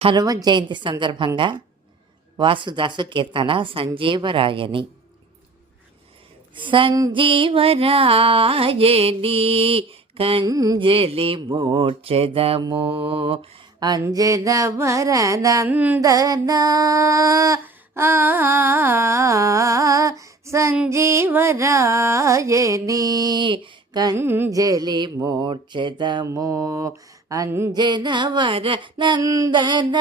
హనుమత్ జయంతి సందర్భంగా వాసుదాసు కీర్తన సంజీవరాయని. సంజీవరాయని కంజలి మోక్షదము అంజనవరనందన సంజీవరాయని కంజలి మోక్షదము అంజనవర నందన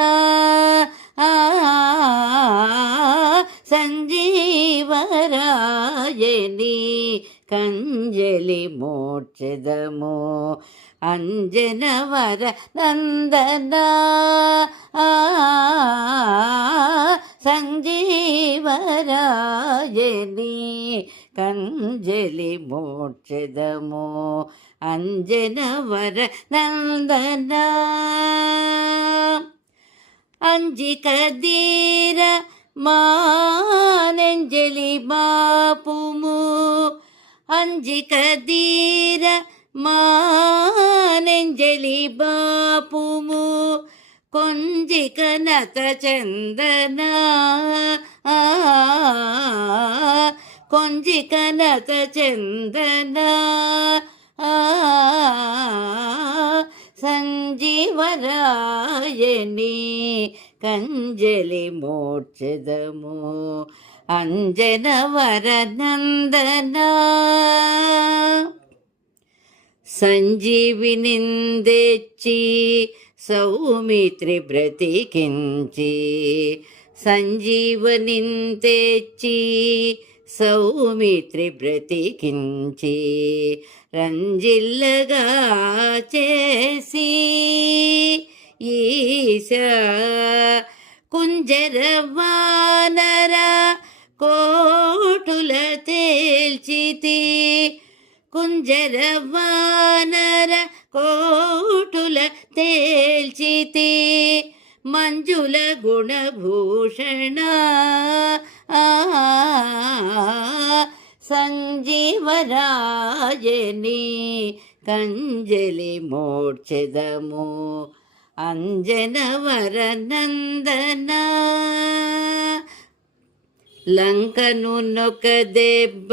సంజీవరాయని కంజలి మోక్షదము అంజనవర నందన సంజీవరాయని కంజలి మోక్షదము అంజనవర నందన అంజికదీర మానంజలి బాపుము అంజికదీర మానంజలి బాపుము కొంజికనత చందన కొంజికనత చందన సంజీవరాయని కంజలి మోక్షదము అంజనవర నందన సంజీవినిందెచ్చి సౌమిత్రి బ్రతికించి సంజీవనిందెచ్చి సౌమిత్రి బ్రతికించి రంజిల్లగా చేసి ఈశ కుంజరవానర కోటుల తేల్చితి కుంజరవానర కోటుల తేల్చితి మంజుల గుణభూషణ సంజీవరాయని కంజలి మోక్షదము అంజనవర నందన లంకను నొక దెబ్బ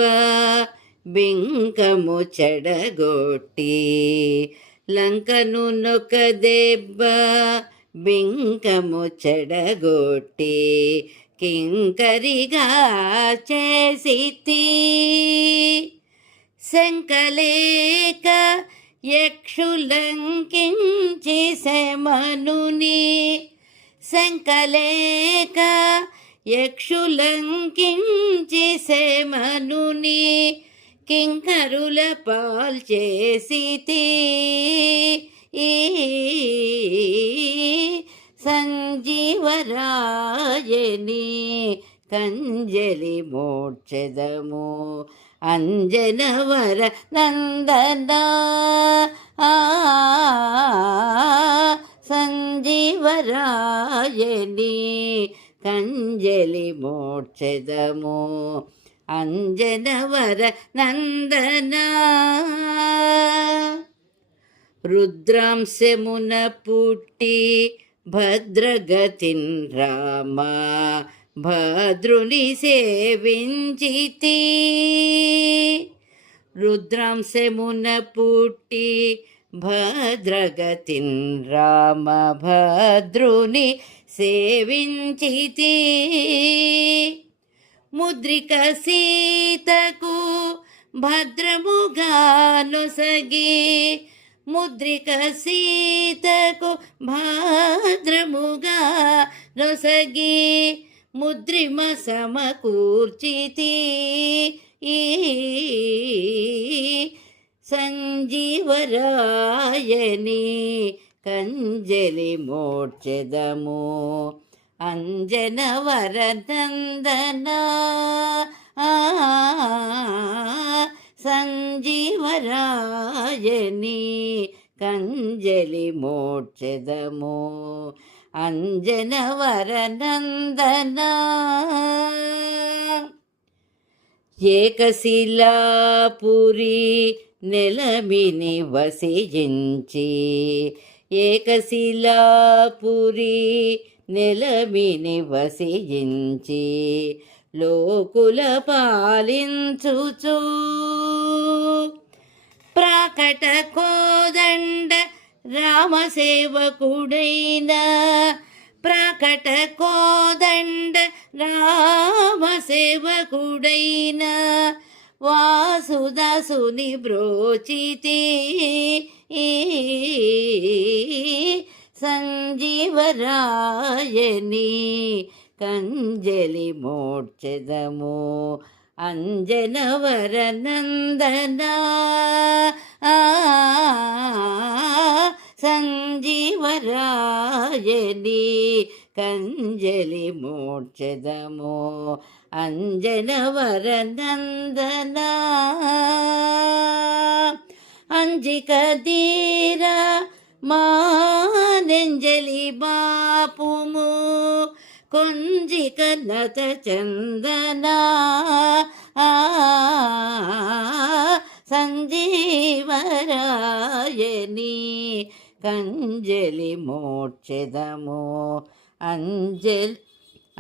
బింకము చెడగొట్టి లంకను నొక దెబ్బ బింకము చెడగొట్టి కింకరిగా చేసితి శంకలేక యక్షులంకించి శమనుని శంకలేక యక్షులంకించి శమనుని కింకరుల పాల్చేసితి సంజీవరాయని కంజలి మోక్షదము అంజనవర నందన సంజీవరాయని కంజలి మోక్షదము అంజనవర నందన రుద్రాంశమున పుట్టి భద్రగతిన్ రామ భద్రుని సేవించితి రుద్రాంశమున పుట్టి భద్రగతిన్ రామ భద్రుని సేవించితి ముద్రిక సీతకు భద్రముగా నొసగి ముద్రిక సీతకు భద్రముగా నొసగి ముద్రిమ సమకూర్చితి సంజీవరాయని కంజలి మోక్షదము అంజనవర నందన సంజీవరాయని కంజలి మోక్షదము అంజనవర నందన ఏకశిలాపురి నెలమిని వసించి ఏకశిలాపురి నెలమిని వసించి లోకుల పాలించుచు ప్రాకట కోదండ రామసేవకుడైన ప్రాకట కోదండ రామసేవకుడైన వాసుదాసుని బ్రోచితి సంజీవరాయని కంజలి మోడ్చెదము అంజనవరనందన సంజీవరాయని కంజలి మోడ్చెదము అంజనవరనందన అంజిక ధీర మానెంజలి బాపుము కొంజిక నత చందన సంజీవరాయని కంజలి మోడ్చెదము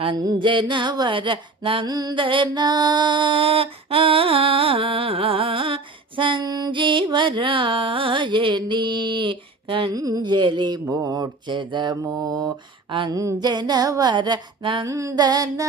అంజనవర నందన సంజీవరాయని కంజలి మోడ్చెదము అంజనవర నందన.